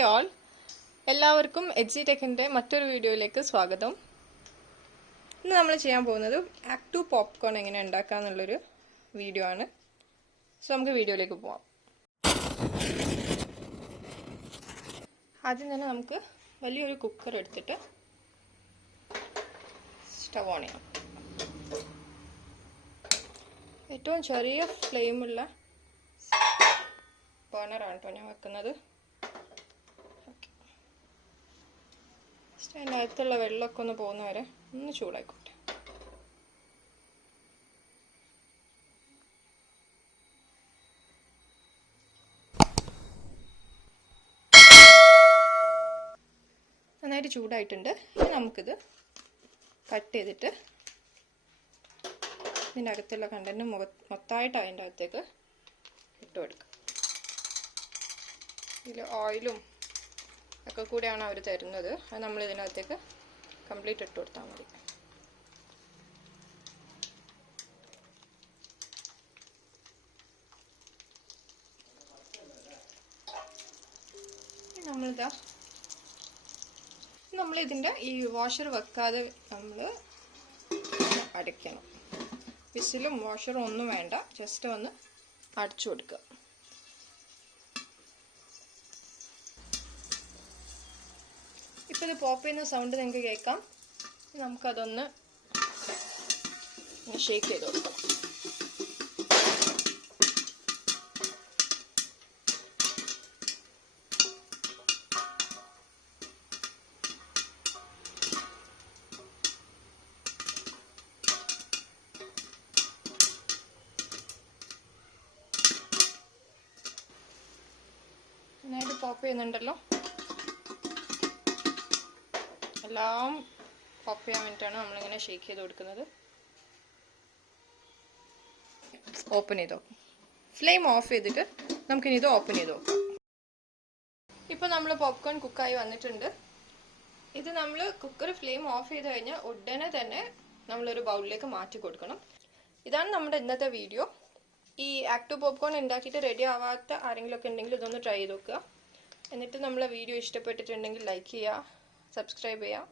Hi all, എല്ലാവർക്കും എഡ്ജിടെക്കിൻ്റെ മറ്റൊരു വീഡിയോയിലേക്ക് സ്വാഗതം. ഇന്ന് നമ്മൾ ചെയ്യാൻ പോകുന്നത് ആക്ട് 2 പോപ്കോൺ എങ്ങനെ ഉണ്ടാക്കാമെന്നുള്ളൊരു വീഡിയോ ആണ്. സോ നമുക്ക് വീഡിയോയിലേക്ക് പോവാം. ആദ്യം തന്നെ നമുക്ക് വലിയൊരു കുക്കർ എടുത്തിട്ട് സ്റ്റവ് ഓൺ ചെയ്യാം. ഏറ്റവും ചെറിയ ഫ്ലെയിമുള്ള ബർണറാണ് കേട്ടോ ഞാൻ വെക്കുന്നത്. അതിൻ്റെ അകത്തുള്ള വെള്ളമൊക്കെ ഒന്ന് പോകുന്ന വരെ ഒന്ന് ചൂടായിക്കോട്ടെ. നന്നായിട്ട് ചൂടായിട്ടുണ്ട്. ഇനി നമുക്കിത് കട്ട് ചെയ്തിട്ട് ഇതിൻ്റെ അകത്തുള്ള കണ്ടന്റ് മൊത്തമായിട്ട് അതിൻ്റെ അകത്തേക്ക് ഇട്ട് കൊടുക്കുക. ഇതിൽ ഓയിലും ഒക്കെ കൂടെയാണ് അവർ തരുന്നത്. അത് നമ്മൾ ഇതിനകത്തേക്ക് കംപ്ലീറ്റ് ഇട്ട് കൊടുത്താൽ മതി. നമ്മളിതിൻ്റെ ഈ വാഷർ വെക്കാതെ നമ്മൾ അടയ്ക്കണം. വിസിലും വാഷറും ഒന്നും വേണ്ട, ജസ്റ്റ് ഒന്ന് അടച്ചു കൊടുക്കുക. ഇപ്പോൾ ഇത് പോപ്പ് ചെയ്യുന്ന സൗണ്ട് നിങ്ങൾക്ക് കേൾക്കാം. നമുക്കതൊന്ന് ഷേക്ക് ചെയ്ത് കൊടുക്കണം. നന്നായിട്ട് പോപ്പ് ചെയ്യുന്നുണ്ടല്ലോ. എല്ലാം പോപ്പ് ചെയ്യാൻ വേണ്ടിയിട്ടാണ് നമ്മളിങ്ങനെ ഷേക്ക് ചെയ്ത് കൊടുക്കുന്നത്. ഓപ്പൺ ചെയ്തോ, ഫ്ലെയിം ഓഫ് ചെയ്തിട്ട് നമുക്കിനി ഇത് ഓപ്പൺ ചെയ്ത് നോക്കാം. ഇപ്പോൾ നമ്മൾ പോപ്കോൺ കുക്കായി വന്നിട്ടുണ്ട്. ഇത് നമ്മൾ കുക്കർ ഫ്ലെയിം ഓഫ് ചെയ്ത് കഴിഞ്ഞാൽ ഉടനെ തന്നെ നമ്മളൊരു ബൗളിലേക്ക് മാറ്റി കൊടുക്കണം. ഇതാണ് നമ്മുടെ ഇന്നത്തെ വീഡിയോ. ഈ ആക്ട് 2 പോപ്കോൺ ഉണ്ടാക്കിയിട്ട് റെഡി ആവാത്ത ആരെങ്കിലുമൊക്കെ ഉണ്ടെങ്കിൽ ഇതൊന്ന് ട്രൈ ചെയ്ത് നോക്കുക. എന്നിട്ട് നമ്മളെ വീഡിയോ ഇഷ്ടപ്പെട്ടിട്ടുണ്ടെങ്കിൽ ലൈക്ക് ചെയ്യുക, സബ്സ്ക്രൈബ് ചെയ്യുക.